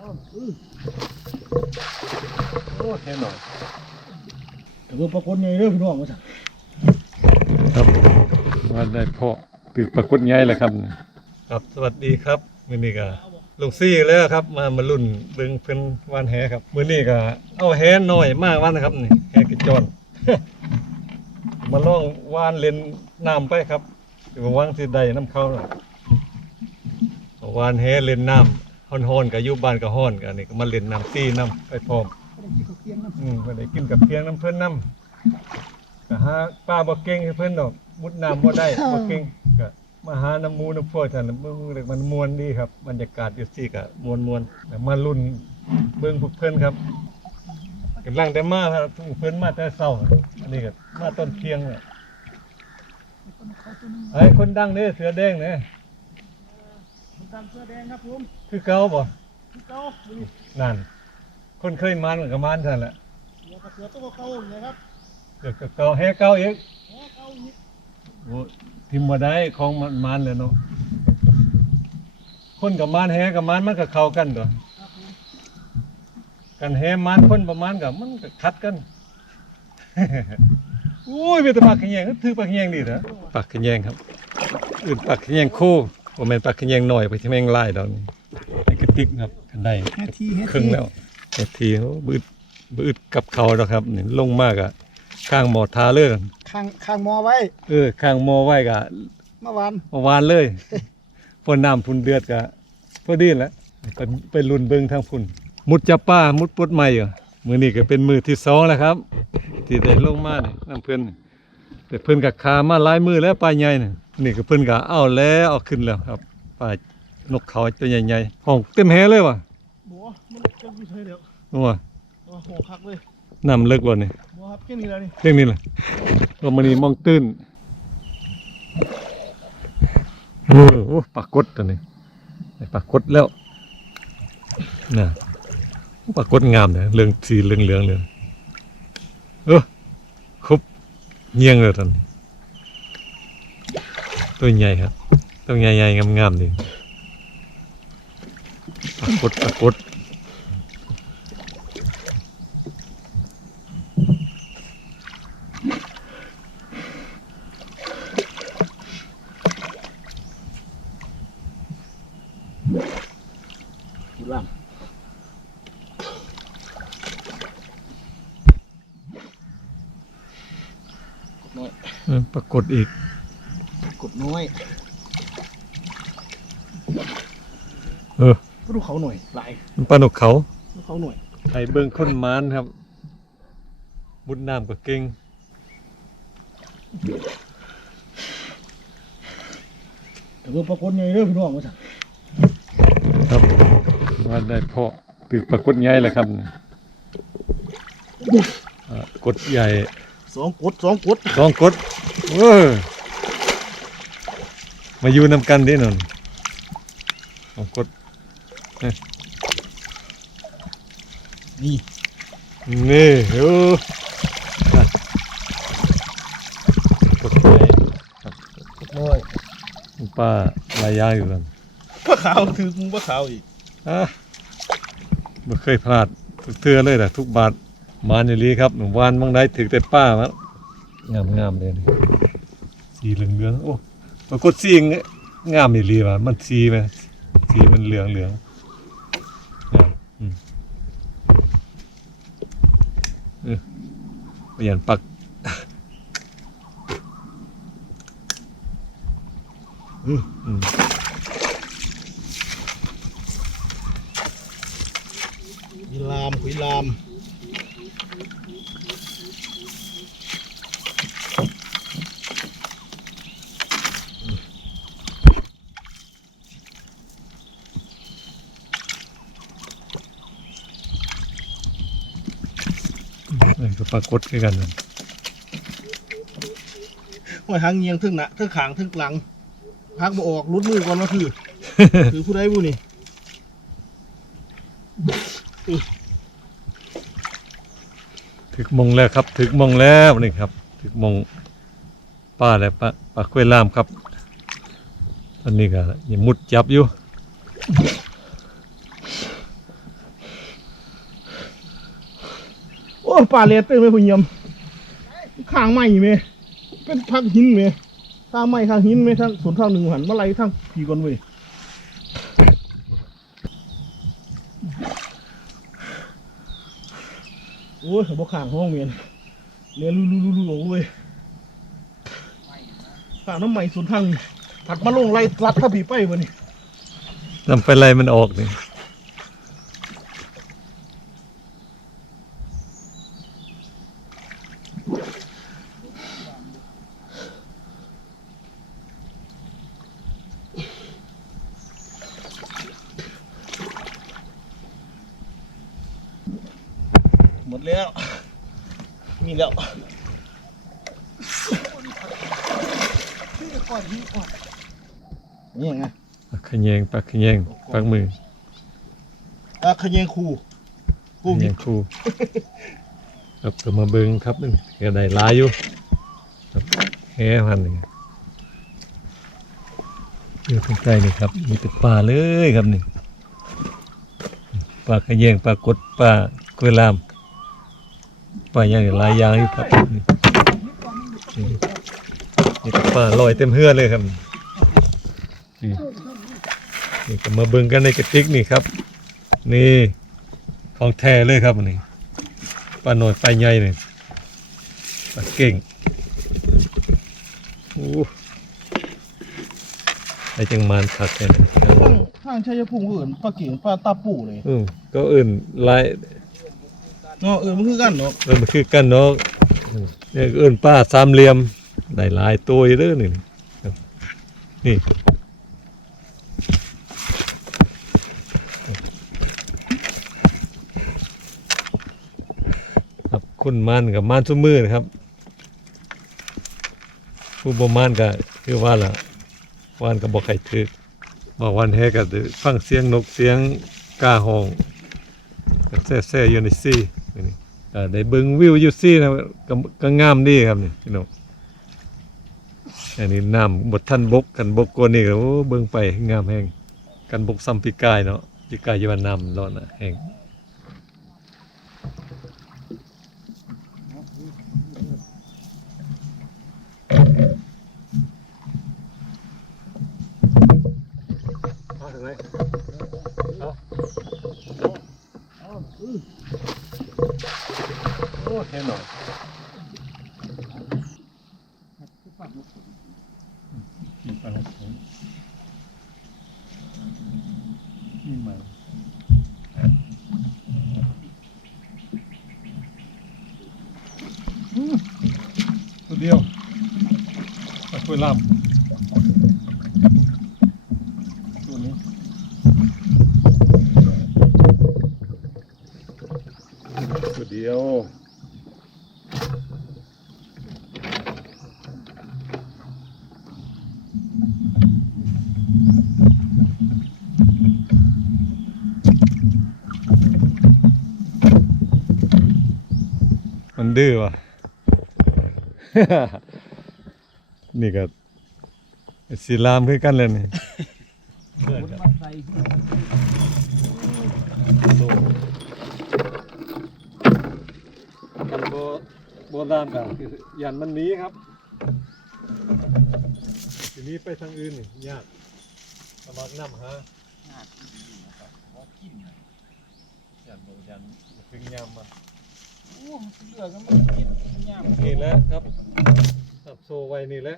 โอ้แค่หน่อยแต่ว่าปรากฏไงเด้อพี่น้องว่าซั่นครับว่าได้เพาะตึกปรากฏใหญ่แล้วครับครับสวัสดีครับมื้อนี้ก็ลุงซี่แล้วครับ มามารุ่นเบิ่งเพิ่นวานแหครับมื้อนี้ก็เอาแหน้อยมากวันนะครับนี่แหกระจรมาลองวานเล่นน้ำไปครับหวังสิได้น้ำเขาน่ะวานแหเล่นน้ำ ฮ้อนๆกับอยู่บ้านก็ฮ้อนกันนี่ก็มาเล่นน้ำซี่น้ำไปพร้อมอืมก็ได้กินกับเพียงน้ำเพิ่นน้ำก็หาป้าบ่เก่งให้เพิ่นดอกมุดน้ำบ่ได้บ่เก่งก็มาหาน้ำหมูน้ำพวกท่านน่ะเบิ่งเด็กมันม่วนดีครับบรรยากาศอยู่ซี่ก็ม่วนๆแต่มาลุ้นเบิ่งพวกเพิ่นครับกำลังแต่มาครับพวกเพิ่นมาแต่เช้าอันนี้ก็มาตอนเที่ยงน่ะไอ้คนดังเด้อเสือแดงเด้ผ มตามเสื้อแดงครับผมคือเก่าบ่พี่เก้าดูนั่น คนเคยมานก็มานซั่นแหละเสือกับเสือตัวเก่าๆเนี่ยครับเดี๋ยวก็เก่าแฮเก่าอีกแหเก่าอีกโอ้ทิมมาได้ของมันมันเลยเนาะคนกับมันแฮกับมันมันก็เข้ากันตัวครับผมกันแฮมันคนประมาณกับมันก็คัดกัน อุ้ยมีแต่ปากขะแยงก็ถือปากขะแยงดีเถอะปากขะแยงครับอื่นปากขะแยงคู่ ว่าแม่นปากขะแยงหน่อยไปที่แมงไล่ดอกนี่ไอ้กระติกครับกันได้แฮทีแฮครึ่งแล้วเฮ็ดทีโอ้บืดบืดกับเขาดอกครับนี่ลงมากอะข้างหมอทาเลยข้างข้างหมอไว้ เออ ข้างหมอไว้กะเมื่อวานเมื่อวานเลยฝนน้ำพุ่นเดือดกะพอดีแหล้วก็ไปลุนเบิงทางพุ่น มุดจับป้ามุดปลดใหม่เหรอมือนี้ก็เป็นมือที่สองแล้วครับ ที่ได้ลงมาเนี่ยน้ำเพิ่นแต่เพิ่นกับคามาหลายมือแล้วปลาใหญ่เนี่ย นี่ก็เพิ่นก็เอาแล้วเอาขึ้นแล้วครับปลานกเขาตัวใหญ่ๆห้องเต็มแหเลยว่ะบัวมันจะอยู่เฉยเดียวโอ้ยโอ้โหคักเลยน้ำเลิกบ่นี่บัวครับแค่นี้แล้วนี่เรื่องนี้แหละก็มันนี่มองตื้นเออโอ้ปลากดตัวนี้ได้ปลากดแล้วน่ะปลากดงามเลยเรื่องสีเหลืองเหลืองๆเลยเออครบเงียงเลยตอนนี้ ตัวใหญ่ครับตัวใหญ่ๆงามๆดีปลากดปลากดอยู่ล่างน้อยเออปรากฏอีกกด น้อยเออก็ดูเขาหน่อยหลายมันปลาหนกเขาดูเขาหน่อยไอ้เบิงคนมานครับบุญน้ำก็เก่งแต่ว่าปรากฏไงเด้อพี่น้องว่าซั่นครับว่าได้เพาะตึกปรากฏใหญ่แล้วครับอ่ากดใหญ่สองกดสองกด สองกดเออ มาอยู่นำกันดินนสองกดนี่นี่โอ้อะกดใหญ่ครับกดน้อยป้าลายยางอยู่กันปลาขาวถือมึงปลาขาวอีกอะไม่เคยพลาดทุกเทือเลยนะทุกบาทมาในลีครับหนุ่มวานบางได้ถึงแต่ป้ามางามงามเลยนี่สีเหลืองเหลืองๆโอ้ ปรากฏสีงามในลีว่ะมันสีไหมสีมันเหลืองเหลืองงามอืมเออเปลี่ยนปักอืมอืมมีลามขุยลาม นี่ก็ ปรากฏคือกันนั่นห้อยหางเงียงทึ่งหนะทึ่งขางทึ่งหลังพักมาออกรุดมือก่อนว่าคือถือผู้ใดผู้นี่ถึกมงแล้วครับ ถึกมงแล้วนี่ครับ ถึกมงป้าแล้วป้าป้ากล้วยล่ามครับอันนี้ก็ยังมุดจับอยู่ อ้ปลาเลสเต้ไม่พุ่งยำข้างไม้เมเป็นพักหินเมข้างไม้ข้างหินเมทางสวนทางหนึ่งหันมาไล่ทางผีก่อนเว้ยโอ้ยบ่ข้างห้องเมียนเรียลุลุลุลุเว้ยข้างน้ำใหม่สวนทางผัดมาลงไล่ลัดถ้าผีไปวะนี่นำไปไล่มันออกนี่ห ดแล้ว มีแล้วนี่ไงปลาขะแยงปลาขะแยงปลามือตาขยงคูกูขะแยมีงคู่ครับก็มาเบิ่งครับนี่ก็ได้หลายอยู่ครับแห่พันนี่อยู่ข้างใกล้นี่ครับมีแต่ปลาเลยครับนี่ปลาขะแยงปลากดปลากล้วยลาม ปลาอย่างหลายอย่างอยู่ครับนี่นี่นี่ก็ปลาลอยเต็มเฮือเลยครับนี่นี่ก็มาเบิ่งกันในกระติกนี่ครับ นี่ของแท้เลยครับอันนี่ปลาหน่อยปลาใหญ่นี่ปลาเก่งโอ้ไอ้จังมานคักแท้เลยข้างข้างชัยภูมิก็เอื่นปลาเก่งปลาตาปูเลยอืมก็อื่นหลาย เนาะเอื่นมันคือกันเนาะเออมันคือกันเนาะอืมเนี่ยอื่นป้าสามเหลี่ยมได้หลายตัวเด้อนี่นี่ครับคุณมันกับมันซุมือนะครับผู้บ่มานก็คือว่าล่ะวานก็บ่ใครถึกบอกวันแฮก็ฟังเสียงนกเสียงกาห้องก็แซ่อยู่ในซี่ ได้เบิ่งวิวอยู่ซี่นะก็ก็งามดีครับนี่พี่น้องอันนี้น้ำบทท่านบกกันบกกว่านี่โอ้เบิ่งไปงามแฮงกันบกซ้ำปีกายเนาะปีกายยว่าน้ำร้อนนะแฮง มาถึงไหนเอา โอ้แค่หน่อย ขี่ปลาไหลผ มนี่มาอืมตัวเดียวปลาคุยลำตัวนี้ตัวเดียวมันดื้อว่ะนี่ก็สีลามคือกันเลยนี่เพื่อนครับกันโบโบราณกันคือยันมันหนี้ครับ ทีนี้ไปทางอื่นนี่ยากสมัครน้ำฮะยันโบยันถึงยามม เหลือก็มันกินยาม นี่แหละครับจับโซไว้นี่แหละ